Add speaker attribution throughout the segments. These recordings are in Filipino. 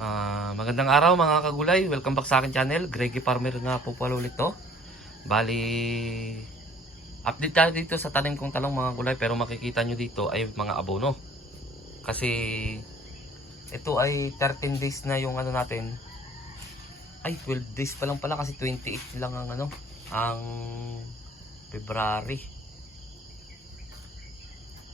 Speaker 1: Ah, magandang araw mga kagulay. Welcome back sa akin channel. Greggy Farmer nga po pala ulit to. Bali, update tayo dito sa tanim kong talong mga gulay. Pero makikita nyo dito ay mga abono. Kasi, ito ay 13 days na yung ano natin. Ay, 12 days pa lang pala kasi 28 lang ang ano, ang February.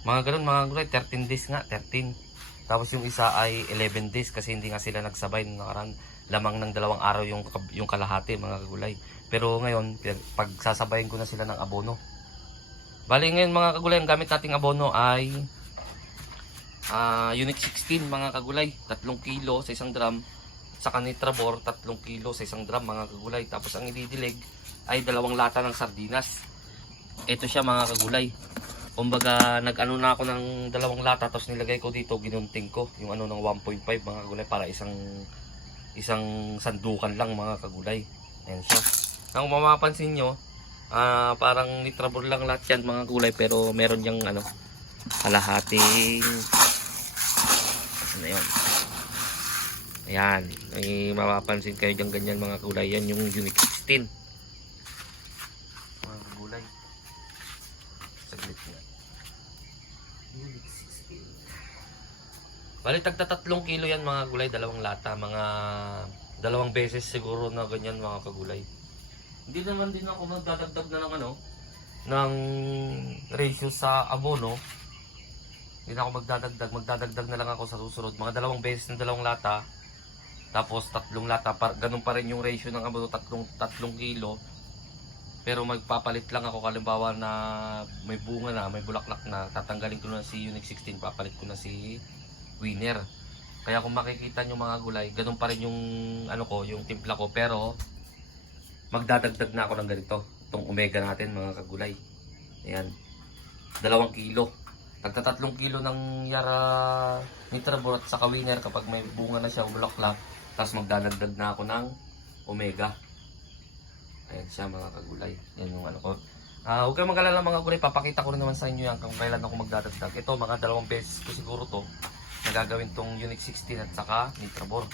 Speaker 1: Mga ganun mga gulay, 13 days nga, 13. Tapos yung isa ay 11 days kasi hindi nga sila nagsabay nung nakaraan. Lamang ng dalawang araw yung, yung kalahati mga kagulay. Pero ngayon, pag- pagsasabayin ko na sila ng abono. Bali ngayon mga kagulay, ang gamit nating abono ay ah Unit 16 mga kagulay. 3 kilo sa isang drum. Saka Nitrabor, 3 kilo sa isang drum mga kagulay. Tapos ang ididilig ay dalawang lata ng sardinas. Ito siya mga kagulay. Kumbaga, nag-ano na ako ng dalawang lata tapos nilagay ko dito, ginunting ko yung ano ng 1.5 mga kagulay para isang isang sandukan lang mga kagulay. Ayan siya. Ang mapapansin nyo, ah parang nitrabor lang lahat yan mga kagulay pero meron yung ano, kalahating ano yun. Ayan, may mapapansin kayo dyan ganyan mga kagulay. Yan yung Unit 16. Mga kagulay. Saglit nga. Unit 16. Bali, tagta tatlong kilo yan mga gulay, dalawang lata, mga dalawang beses siguro na ganyan mga kagulay. Hindi naman din ako magdadagdag na ng ano, ng ratio sa abono. Hindi na ako magdadagdag, magdadagdag na lang ako sa susunod. Mga dalawang beses na dalawang lata, tapos tatlong lata, pa, ganun pa rin yung ratio ng abono, tatlong, tatlong kilo. Pero magpapalit lang ako kalimbawa na may bunga na, may bulaklak na, tatanggalin ko na si Unix 16, papalit ko na si Winner. Kaya kung makikita nyo mga gulay, ganun pa rin yung ano ko, yung timpla ko. Pero magdadagdag na ako ng ganito, itong omega natin mga kagulay. Ayan, dalawang kilo. Tagtatatlong kilo ng Yara Nitrabor at saka Winner kapag may bunga na siya o bulaklak. Tapos magdadagdag na ako ng omega. Ayan siya mga kagulay. Yan yung ano ko. Ah, huwag kayong mag-alala mga gulay. Papakita ko rin naman sa inyo yan kung kailan ako magdadagdag. Ito, mga dalawang beses ko siguro to. Nagagawin tong Unix 16 at saka Nitrabor.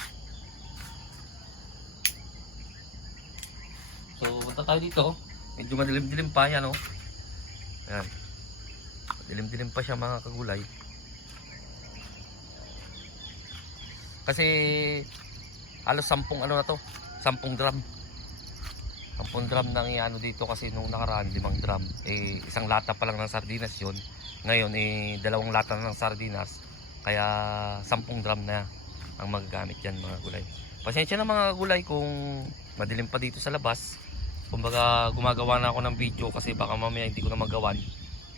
Speaker 1: So, punta tayo dito. Medyo madilim-dilim pa yan, oh. Ayan. Madilim-dilim pa siya mga kagulay. Kasi halos sampung ano na to, sampung drum. 10 drum nang iano dito kasi nung nakaraan, limang drum. Eh, isang lata pa lang ng sardinas yon Ngayon, eh, dalawang lata na ng sardinas. Kaya, 10 drum na ang magagamit yan mga gulay. Pasensya na mga gulay kung madilim pa dito sa labas. Kumbaga, gumagawa na ako ng video kasi baka mamaya hindi ko na magawan.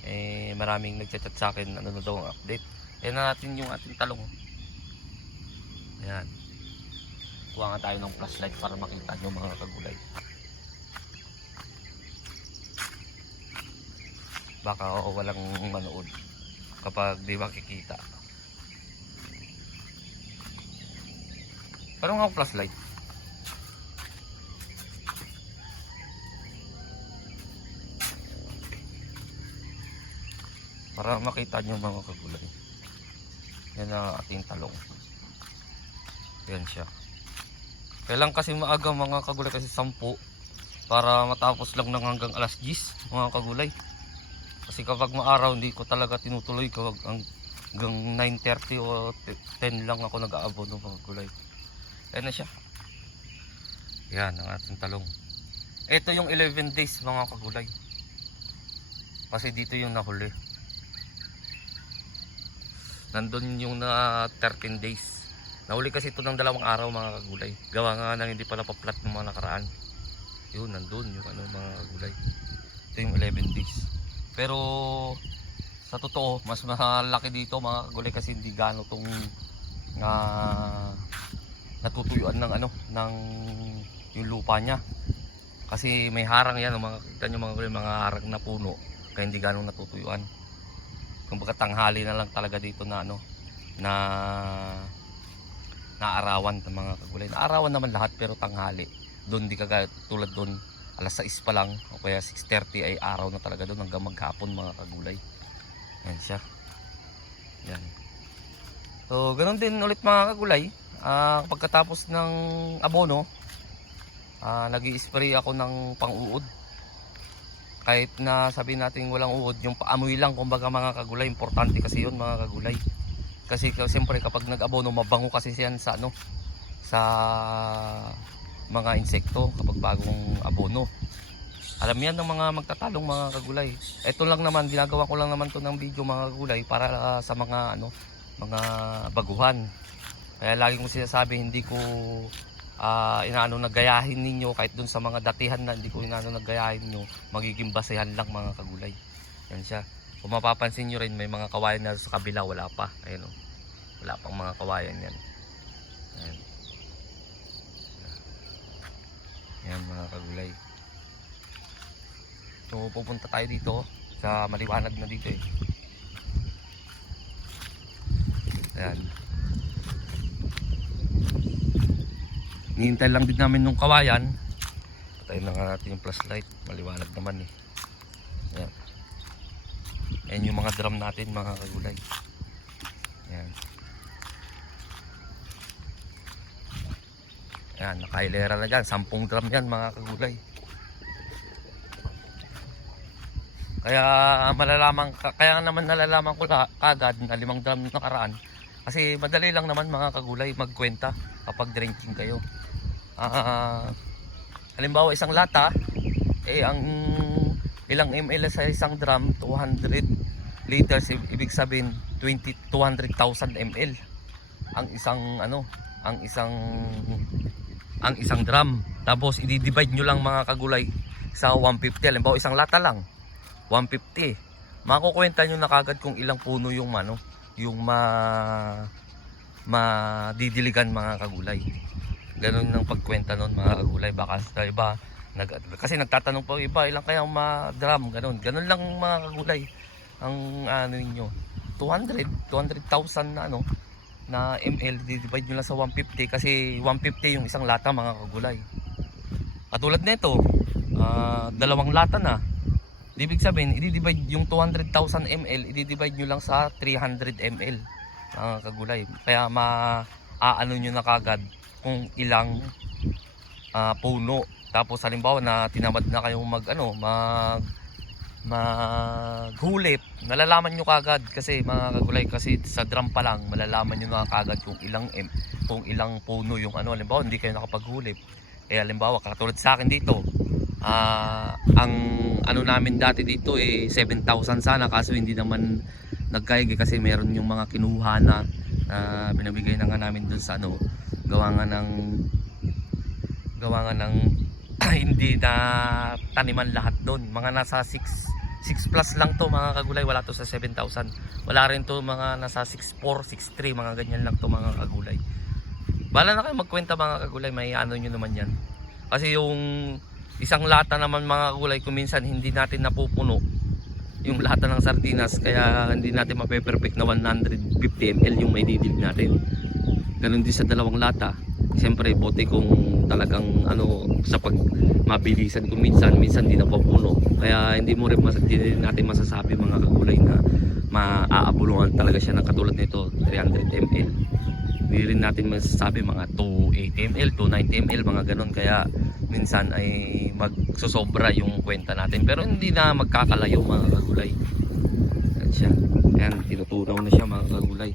Speaker 1: Eh, maraming nagchat-chat sa akin, ano na daw ang update. Ayan na natin yung ating talong. Ayan. Kuha nga tayo ng flashlight para makita nyo mga kagulay. baka oo walang manood kapag di makikita parang ako flashlight. Para makita nyo mga kagulay. Yan ang ating talong. Yan siya. Kailan kasi maaga mga kagulay kasi 10 para matapos lang ng hanggang alas 10 mga kagulay. Kasi kapag maaraw, hindi ko talaga tinutuloy. Kapag hanggang 9.30 o 10 lang ako nag-aabot ng mga gulay. Na siya. Yan ang ating talong. Ito yung 11 days mga kagulay. Kasi dito yung nahuli. Nandun yung na 13 days. Nahuli kasi ito ng dalawang araw mga kagulay. Gawa nga nang hindi pala pa-flat ng mga nakaraan. Yun, nandun yung ano mga kagulay. Ito yung 11 days. Pero sa totoo, mas malaki dito mga kagulay kasi hindi gano tong uh, natutuyuan ng ano ng yung lupa niya. Kasi may harang yan, mga kita nyo mga kagulay, mga harang na puno kaya hindi ganong natutuyuan. Kumbaga tanghali na lang talaga dito na ano na naarawan ng mga kagulay. Naarawan naman lahat pero tanghali. Doon di kagaya tulad doon alas 6 pa lang o kaya 6.30 ay araw na talaga doon hanggang maghapon mga kagulay yan siya yan so ganun din ulit mga kagulay Ah, pagkatapos ng abono, ah nag spray ako ng pang-uod. Kahit na sabihin natin walang uod, yung paamoy lang kumbaga mga kagulay, importante kasi yun mga kagulay. Kasi siyempre kapag nag-abono, mabango kasi siyan sa ano, sa mga insekto kapag bagong abono. Alam yan ng mga magtatalong mga kagulay. Ito lang naman, ginagawa ko lang naman to ng video mga kagulay para ah, sa mga ano, mga baguhan. Kaya lagi kong sinasabi, hindi ko ah inaano na gayahin ninyo kahit dun sa mga datihan na hindi ko inaano na gayahin nyo magiging basehan lang mga kagulay. Yan siya. Kung mapapansin nyo rin may mga kawayan na sa kabila wala pa. Ayun o wala pang mga kawayan yan. Ayan. Yan mga kagulay. So pupunta tayo dito sa maliwanag na dito eh. Ayan Nihintay lang din namin nung kawayan. Patayin na nga natin yung flashlight. Maliwanag naman eh. Ayan. Ayan yung mga drum natin mga kagulay. Ayan. Ayan, nakailera na dyan. Sampung drum yan mga kagulay. Kaya malalaman, ka- kaya naman nalalaman ko la, kagad na limang drum nakaraan. Kasi madali lang naman mga kagulay magkwenta kapag drinking kayo. Ah, halimbawa isang lata, eh ang ilang ml sa isang drum, 200 liters, ibig sabihin 20 200,000 ml ang isang ano, ang isang ang isang drum. Tapos i-divide nyo lang mga kagulay sa 150. Halimbawa isang lata lang, 150. Makukwenta nyo na kagad kung ilang puno yung ano, yung ma madidiligan mga kagulay. Ganun ang pagkwenta nun mga kagulay. Baka sa iba, nag, kasi nagtatanong pa iba, ilang kaya ma-drum, ganun. Ganun lang mga kagulay ang ano ninyo. 200, 200,000 na ano, na ml, divide nyo lang sa 150 kasi 150 yung isang lata mga kagulay. Katulad nito, ah, dalawang lata na. Ibig sabihin, i-divide yung 200,000 ml, i-divide nyo lang sa 300 ml mga kagulay. Kaya maaano nyo na kagad kung ilang ah, puno. Tapos halimbawa na tinamad na kayong mag ano, mag maghulip, nalalaman nyo kagad kasi mga kagulay kasi sa drum pa lang malalaman nyo na kagad kung ilang m kung ilang puno yung ano halimbawa hindi kayo nakapaghulip eh halimbawa katulad sa akin dito ah ang ano namin dati dito eh 7,000 sana. Kaso hindi naman nagkaigi kasi meron yung mga kinuha na na binabigay na nga namin dun sa ano gawa nga ng gawa nga ng hindi na taniman lahat doon mga nasa 6 6 plus lang to mga kagulay. Wala to sa 7,000 wala rin to mga nasa 6.4 6.3 mga ganyan lang to mga kagulay. Bala na kayo magkwenta mga kagulay. May ano nyo naman yan. Kasi yung isang lata naman mga kagulay kung minsan hindi natin napupuno yung lata ng sardinas kaya hindi natin mape-perfect na 150 ml yung may didilig natin. Ganun din sa dalawang lata. Siyempre bote kung talagang ano sa pag mabilisan kung minsan minsan di napapuno kaya hindi mo rin mas, hindi natin masasabi mga kagulay na maaabuluhan talaga siya ng katulad nito 300 ml hindi rin natin masasabi mga 280 ml 290 ml mga ganun. Kaya minsan ay magsosobra yung kwenta natin pero hindi na magkakalayo mga kagulay yan siya yan tinutunaw na siya mga kagulay.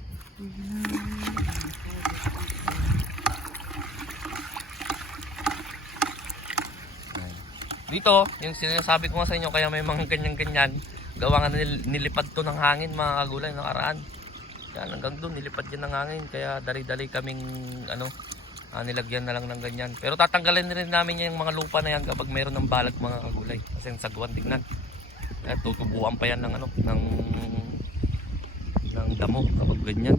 Speaker 1: Dito, yung sinasabi ko nga sa inyo, kaya may mga ganyan-ganyan. Gawa nga nil- nilipad to ng hangin mga kagulay nakaraan. Yan, hanggang doon nilipad yan ng hangin. Kaya dali-dali kaming ano, ah, nilagyan na lang ng ganyan. Pero tatanggalin rin namin yung mga lupa na yan kapag mayroon ng balag mga kagulay. Kasi yung sagwan tignan. Kaya tutubuan pa yan ng ano, ng ng damo kapag ganyan.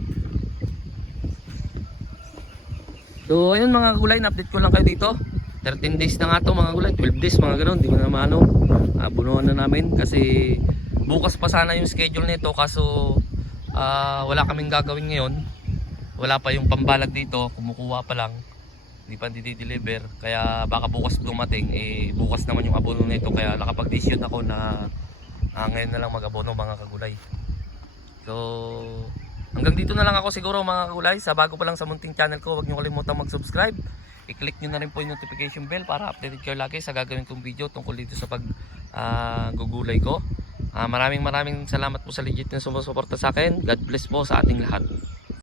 Speaker 1: So ayun mga gulay, na-update ko lang kayo dito. 13 days na nga to mga gulay, 12 days mga ganun, di ko na maano. Uh, bunuan na namin kasi bukas pa sana yung schedule nito kaso ah, wala kaming gagawin ngayon. Wala pa yung pambalag dito, kumukuha pa lang. Hindi pa deliver kaya baka bukas dumating eh bukas naman yung abono nito kaya nakapag-decision ako na ah, ngayon na lang mag-abono mga kagulay. So Hanggang dito na lang ako siguro mga kagulay. Sa bago pa lang sa munting channel ko, huwag niyo kalimutan mag-subscribe. I-click nyo na rin po yung notification bell para updated kayo lagi sa gagawin kong video tungkol dito sa pag ah, gugulay ko. Ah, maraming maraming salamat po sa legit na sumusuporta sa akin. God bless po sa ating lahat.